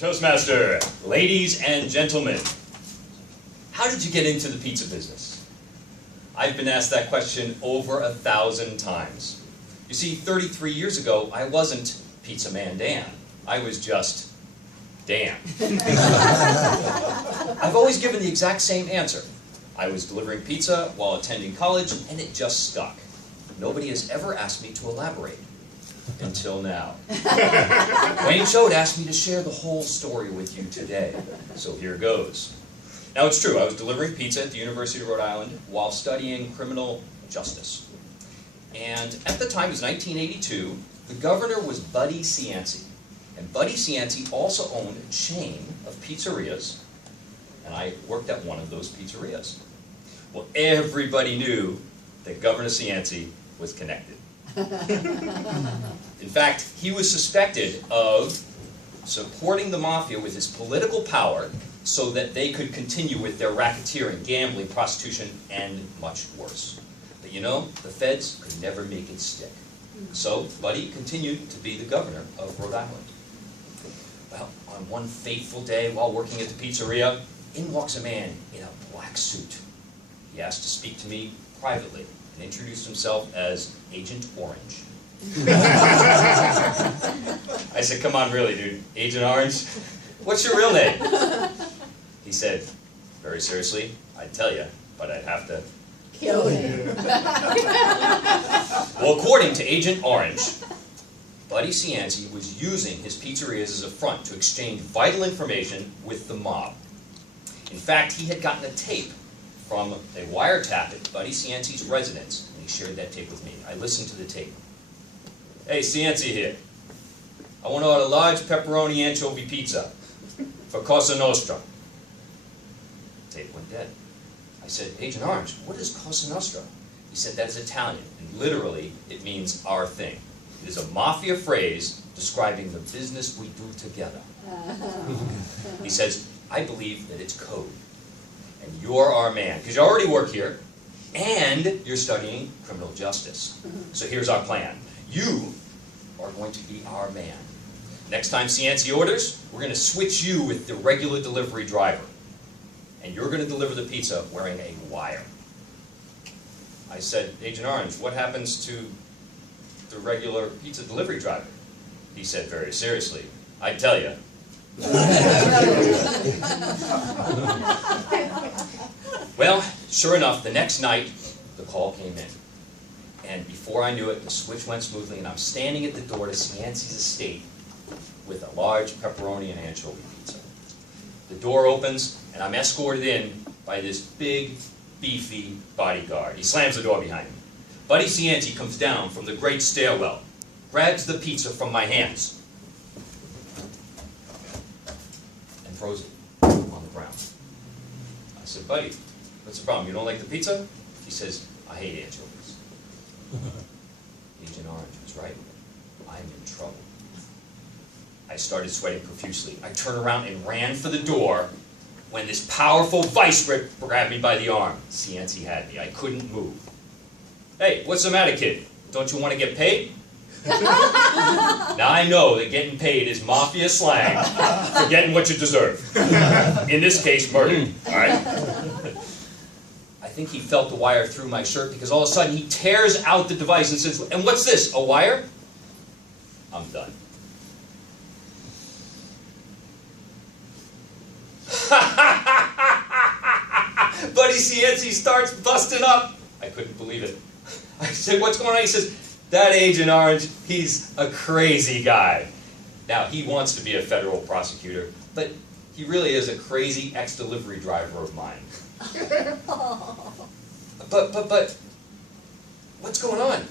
Toastmaster, ladies and gentlemen, how did you get into the pizza business? I've been asked that question over 1,000 times. You see, 33 years ago, I wasn't Pizza Man Dan. I was just Dan. I've always given the exact same answer. I was delivering pizza while attending college, and it just stuck. Nobody has ever asked me to elaborate. Until now. Wayne Choate asked me to share the whole story with you today. So here goes. Now it's true, I was delivering pizza at the University of Rhode Island while studying criminal justice. And at the time, it was 1982, the governor was Buddy Cianci. And Buddy Cianci also owned a chain of pizzerias, and I worked at one of those pizzerias. Well, everybody knew that Governor Cianci was connected. In fact, he was suspected of supporting the mafia with his political power so that they could continue with their racketeering, gambling, prostitution, and much worse. But you know, the feds could never make it stick. So Buddy continued to be the governor of Rhode Island. Well, on one fateful day while working at the pizzeria, in walks a man in a black suit. He asked to speak to me privately and introduced himself as Agent Orange. I said, come on, really, dude, Agent Orange? What's your real name? He said, very seriously, I'd tell you, but I'd have to kill you. Well, according to Agent Orange, Buddy Cianci was using his pizzerias as a front to exchange vital information with the mob. In fact, he had gotten a tape from a wiretap at Buddy Cianci's residence, and he shared that tape with me. I listened to the tape. Hey, Cianci here. I want to order a large pepperoni anchovy pizza for Cosa Nostra. The tape went dead. I said, Agent Orange, what is Cosa Nostra? He said, that is Italian, and literally it means our thing. It is a mafia phrase describing the business we do together. He says, I believe that it's code. And you're our man, because you already work here, and you're studying criminal justice. So here's our plan. You are going to be our man. Next time Cianci orders, we're going to switch you with the regular delivery driver. And you're going to deliver the pizza wearing a wire. I said, Agent Orange, what happens to the regular pizza delivery driver? He said very seriously, I'd tell you. Well, sure enough, the next night, the call came in. And before I knew it, the switch went smoothly, and I'm standing at the door to Cianci's estate with a large pepperoni and anchovy pizza. The door opens, and I'm escorted in by this big, beefy bodyguard. He slams the door behind me. Buddy Cianci comes down from the great stairwell, grabs the pizza from my hands, and throws it on the ground. I said, Buddy, what's the problem? You don't like the pizza? He says, I hate anchovies. Agent Orange was right. I'm in trouble. I started sweating profusely. I turned around and ran for the door when this powerful vice grip grabbed me by the arm. Cianci had me. I couldn't move. Hey, what's the matter, kid? Don't you want to get paid? Now I know that getting paid is mafia slang for getting what you deserve. In this case, murder. All right? I think he felt the wire through my shirt because all of a sudden he tears out the device and says, and what's this, a wire? I'm done. Buddy Cianci starts busting up. I couldn't believe it. I said, what's going on? He says, that Agent Orange, he's a crazy guy. Now, he wants to be a federal prosecutor, but he really is a crazy ex-delivery driver of mine. But, what's going on?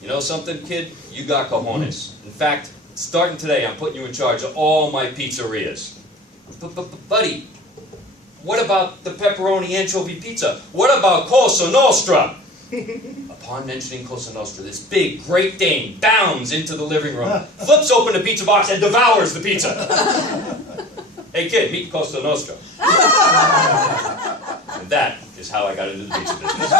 You know something, kid? You got cojones. In fact, starting today, I'm putting you in charge of all my pizzerias. But, buddy, what about the pepperoni anchovy pizza? What about Cosa Nostra? Upon mentioning Cosa Nostra, this big Great Dane bounds into the living room, flips open the pizza box, and devours the pizza. Hey kid, meet Cosa Nostra. And that is how I got into the pizza business.